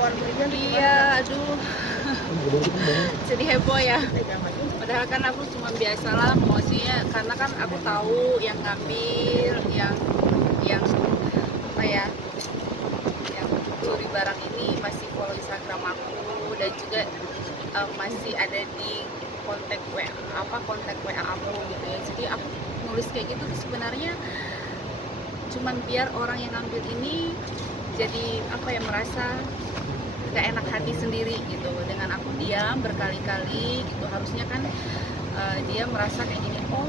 kehebohan berikan? Iya, aduh. Jadi heboh ya. Padahal kan aku cuma biasalah maksudnya, karena kan aku tahu yang ngambil, yang apa ya, yang curi barang ini masih follow Instagram aku dan juga masih ada di kontak WA aku gitu ya. Jadi aku nulis kayak gitu tuh sebenarnya cuman biar orang yang ngambil ini jadi apa ya, merasa gak enak hati sendiri gitu dengan aku diam berkali-kali gitu. Harusnya kan dia merasa kayak gini, oh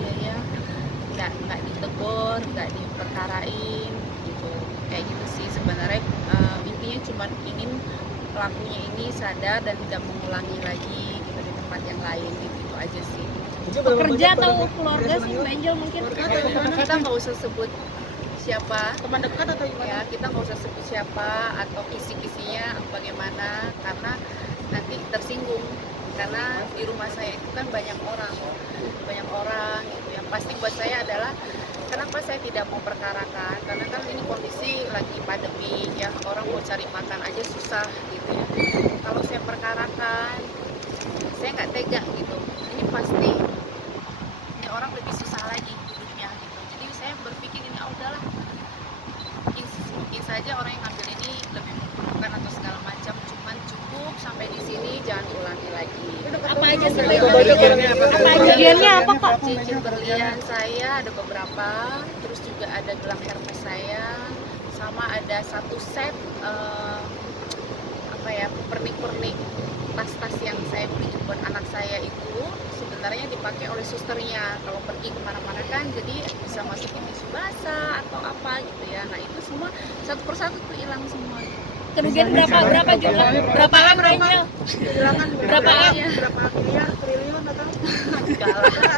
iya ya, nggak ditegur, nggak diperkarain gitu, kayak gitu sih sebenarnya. Intinya cuma ingin pelakunya ini sadar dan tidak mengulangi lagi gitu di tempat yang lain gitu, itu aja sih. Pekerja atau keluarga sih Mbak Angel mungkin? Kita nggak usah sebut siapa, Teman dekat atau gimana? ya kita nggak usah sebut siapa atau kisi-kisinya bagaimana, karena nanti tersinggung. Karena di rumah saya itu kan banyak orang gitu. Yang pasti buat saya adalah kenapa saya tidak mau perkarakan, karena kan ini kondisi lagi pandemi ya, orang mau cari makan aja susah gitu ya. Kalau saya perkarakan, saya nggak tega gitu, ini pasti ini orang lebih susah lagi hidupnya gitu. Jadi saya berpikir ini udahlah, mungkin saja orang yang ngambil ini lebih membutuhkan atau segala macam, cuman cukup sampai di sini, jangan ulangi lagi. Apa aja sih Bagiannya apa Kak? Cincin berlian saya ada beberapa, terus juga ada gelang Hermes saya, sama ada satu set apa ya, pernik-pernik tas-tas yang saya beli buat anak saya itu sebenarnya dipakai oleh susternya kalau pergi kemana-mana kan, jadi bisa masukin tisu basah atau apa gitu ya. Nah itu semua satu persatu tuh hilang semua. Kerugian berapa jumlah? Berapa Angel? Berapa miliar, triliun atau? Enggak lah.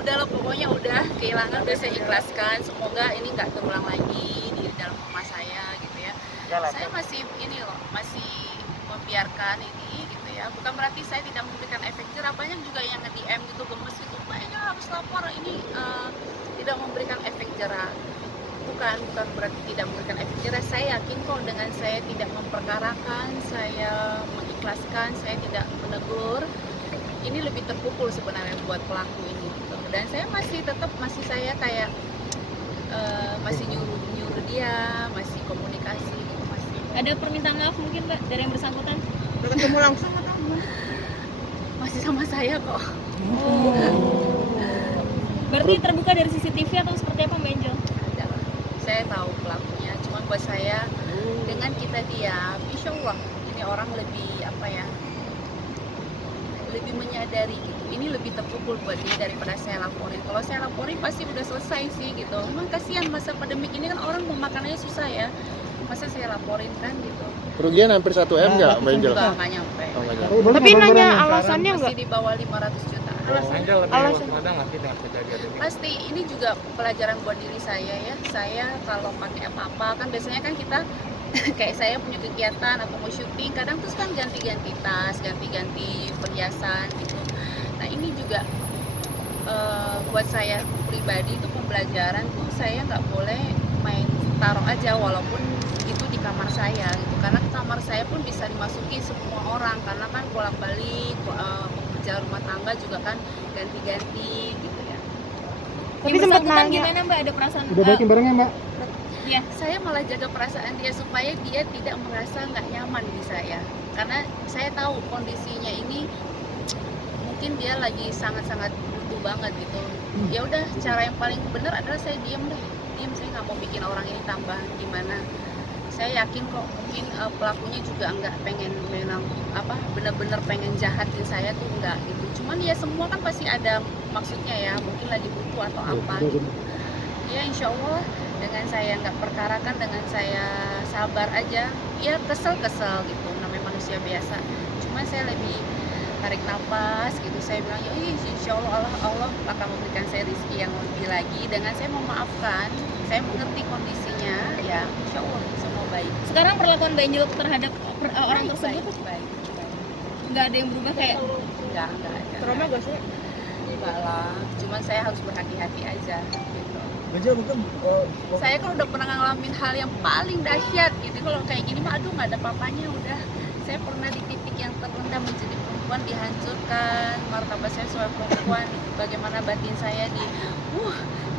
Udah lah, pokoknya udah kehilangan, udah saya ikhlaskan. Semoga ini nggak terulang lagi di dalam rumah saya gitu ya. Saya masih ini loh, masih membiarkan ini gitu ya. Bukan berarti saya tidak memberikan efek jerah. Banyak juga yang nge-DM gitu, gemes gitu, kayaknya harus lapor, ini tidak memberikan efek jerah. Bukan berarti tidak memberikan efek jerah. Saya yakin kok dengan saya tidak memperkarakan, saya mengikhlaskan, saya tidak menegur, ini lebih terpukul sebenarnya buat pelaku ini gitu. Dan saya masih saya kayak masih nyuruh dia, masih komunikasi gitu, masih. Ada permintaan maaf mungkin Mbak dari yang bersangkutan? Udah ketemu langsung atau gimana? Masih sama saya kok. Berarti terbuka dari CCTV atau seperti apa Mbak Angel? Ada lah. Saya tahu pelakunya, cuma buat saya dengan kita diam, insya Allah ini orang lebih apa ya, lebih menyadari gitu. Ini lebih terpukul buat dia daripada saya laporin. Kalau saya laporin pasti udah selesai sih gitu. Memang kasihan masa pandemik ini kan orang mau makanannya susah ya. Masa saya laporin kan gitu. Kerugian hampir 1 M nggak, Mbak Angel? Nggak nyampe. Oh, nggak nyampe. Tapi nanya alasannya nggak? Masih di bawah 500 juta. Alasan Pasti ini juga pelajaran buat diri saya ya. Saya kalau pakai apa-apa kan biasanya kan kita kayak saya punya kegiatan atau mau syuting, kadang terus kan ganti-ganti tas, ganti-ganti perhiasan gitu. Nah ini juga buat saya pribadi itu pembelajaran tuh, saya nggak boleh main taruh aja walaupun itu di kamar saya gitu, karena kamar saya pun bisa dimasuki semua orang, karena kan bolak-balik pekerja rumah tangga juga kan ganti-ganti gitu ya. Tapi sempat nanya gimana Mbak, ada perasaan Udah baikin barangnya Mbak? Iya. Saya malah jaga perasaan dia supaya dia tidak merasa nggak nyaman di saya, karena saya tahu kondisinya ini mungkin dia lagi sangat-sangat butuh banget gitu. Ya udah, cara yang paling benar adalah saya diam, saya nggak mau bikin orang ini tambah gimana. Saya yakin kok mungkin pelakunya juga nggak pengen bener-bener pengen jahatin saya tuh, enggak gitu. Cuman ya semua kan pasti ada maksudnya ya, mungkin lagi butuh atau apa gitu. Ya insya Allah dengan saya nggak perkarakan, dengan saya sabar aja, ya kesel gitu, namanya manusia biasa. Cuma saya lebih tarik nafas gitu, saya bilang ya insya Allah Allah akan memberikan saya rezeki yang lebih lagi, dengan saya memaafkan, saya mengerti kondisinya, ya insya Allah semua baik. Sekarang perlakuan Mbak Angel terhadap orang tersebut baik. nggak ada yang berubah kayak? Enggak ada. trauma gak sih? Enggak lah, cuman saya harus berhati-hati aja gitu. Angel mungkin Saya kan udah pernah ngalamin hal yang paling dahsyat gitu, kalau kayak gini mah aduh nggak ada papanya udah. Saya pernah di titik yang terendah menjadi perempuan, dihancurkan martabat saya sebagai perempuan, bagaimana batin saya di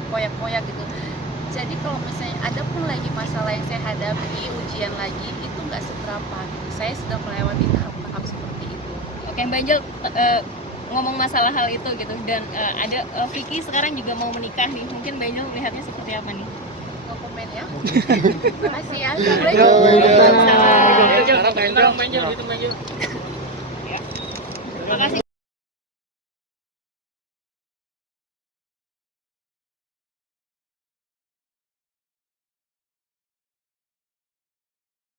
koyak-koyak gitu. Jadi kalau misalnya ada pun lagi masalah yang saya hadapi, ujian lagi, itu nggak seberapa. Saya sudah melewati tahap-tahap seperti itu. Oke Mbak Angel, ngomong masalah hal itu gitu, dan ada Vicky sekarang juga mau menikah nih, mungkin Mbak Angel melihatnya seperti apa nih? No komen ya. Makasih ya. Assalamualaikum. Iya, iya. Sekarang Angel gitu Angel.